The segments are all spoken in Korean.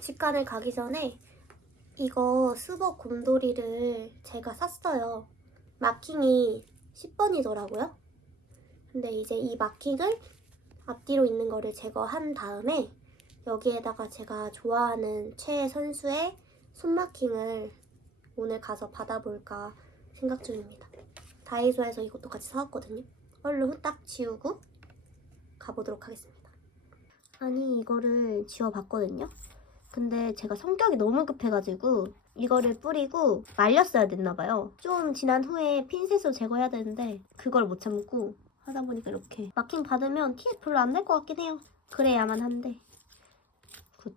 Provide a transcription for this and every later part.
직관을 가기 전에 이거 스버 곰돌이를 제가 샀어요. 마킹이 10번이더라고요. 근데 이제 이 마킹을 앞뒤로 있는 거를 제거한 다음에 여기에다가 제가 좋아하는 최애 선수의 손마킹을 오늘 가서 받아볼까 생각 중입니다. 다이소에서 이것도 같이 사왔거든요. 얼른 후딱 지우고 가보도록 하겠습니다. 아니 이거를 지워봤거든요. 근데 제가 성격이 너무 급해가지고 이거를 뿌리고 말렸어야 됐나봐요. 좀 지난 후에 핀셋으로 제거해야 되는데 그걸 못 참고 하다 보니까 이렇게 마킹 받으면 티 별로 안 날 것 같긴 해요. 그래야만 한데. 굿.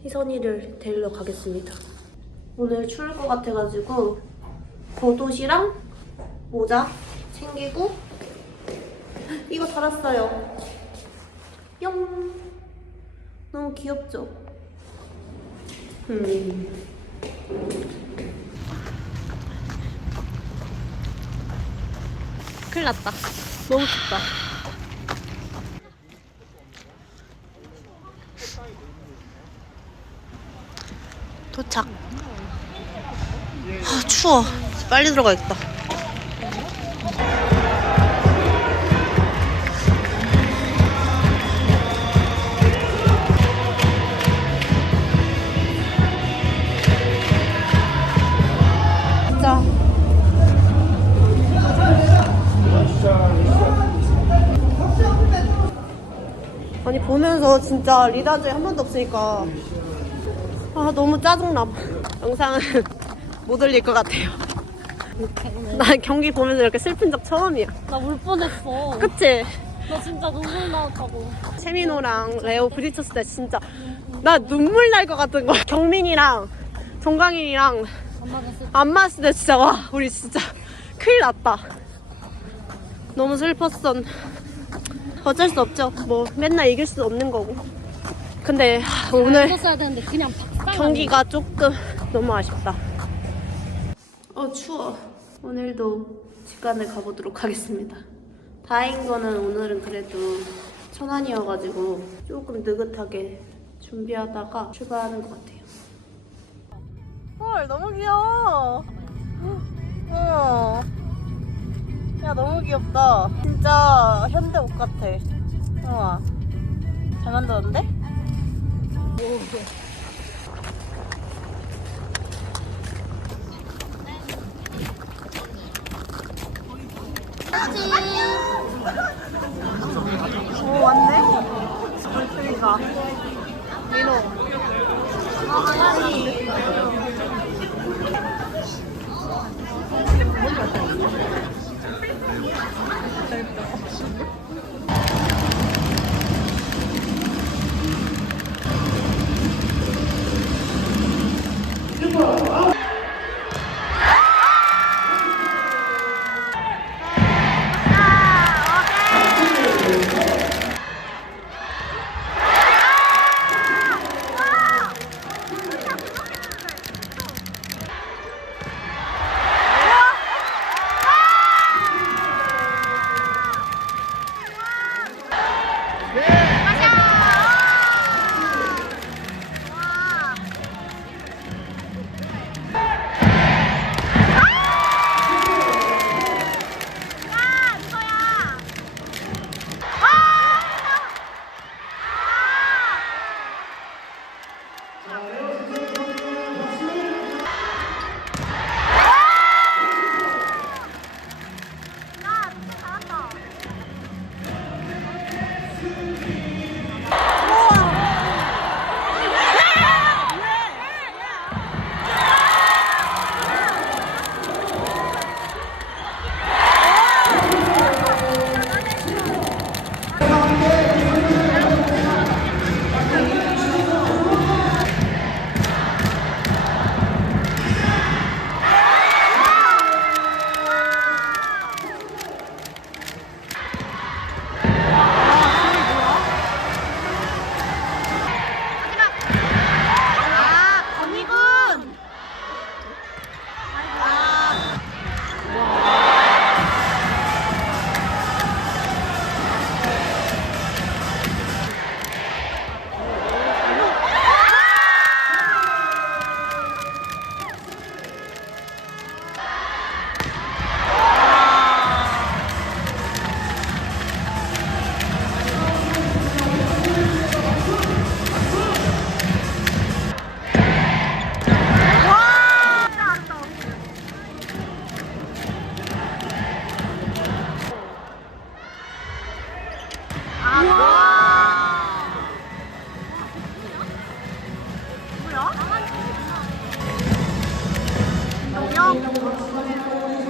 희선이를 데리러 가겠습니다. 오늘 추울 것 같아가지고 겉옷이랑 모자 챙기고 이거 달았어요. 뿅. 너무 귀엽죠? 음. 큰일 났다. 너무 춥다. 도착. 아, 추워. 빨리 들어가야겠다. 보면서 진짜 리다즈에 한 번도 없으니까 아 너무 짜증나 영상은 못 올릴 것 같아요 난 경기 보면서 이렇게 슬픈 적 처음이야 나 울 뻔했어. 그치? 나 진짜 눈물 나왔다고. 채민호랑 레오 부딪혔을 때 진짜 나 눈물 날 것 같은 거야 경민이랑 정강인이랑. 안 맞았을 때 진짜 와 우리 진짜 큰일 났다 너무 슬펐어 어쩔 수 없죠. 뭐 맨날 이길 수 없는 거고. 근데 하, 오늘 되는데 그냥 박살. 경기가 조금 너무 아쉽다. 어 추워. 오늘도 직관을 가보도록 하겠습니다. 다행인 거는 오늘은 그래도 천안이어가지고 조금 느긋하게 준비하다가 출발하는 것 같아요. 헐 너무 귀여워. 어. 야 너무 귀엽다. 진짜 현대 옷 같아. 우와 잘 만들었는데? 오 왔네? 얼큰이가. 민호. 아 하나니 Yes. I hope.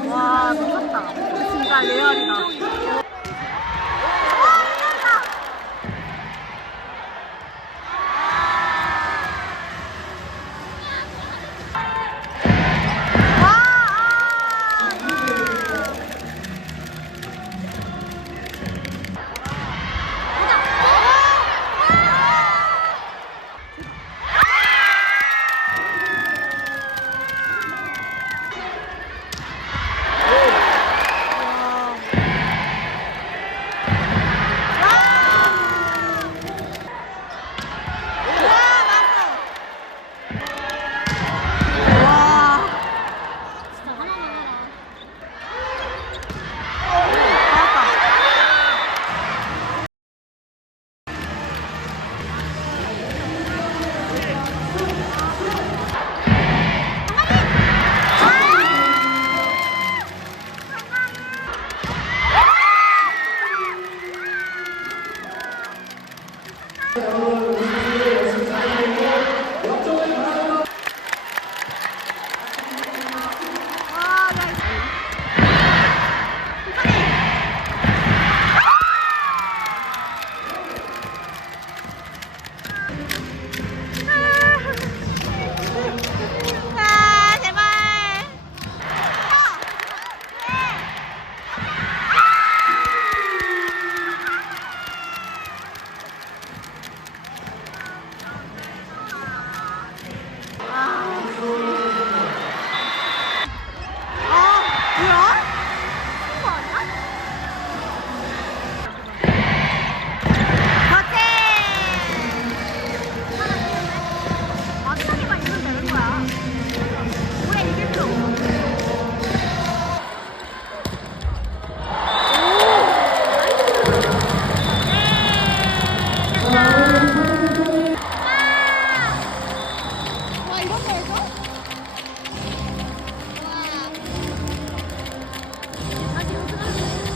와, 미쳤다. 진짜 레알이다.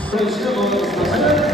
네, 시작 넘어가겠습니다.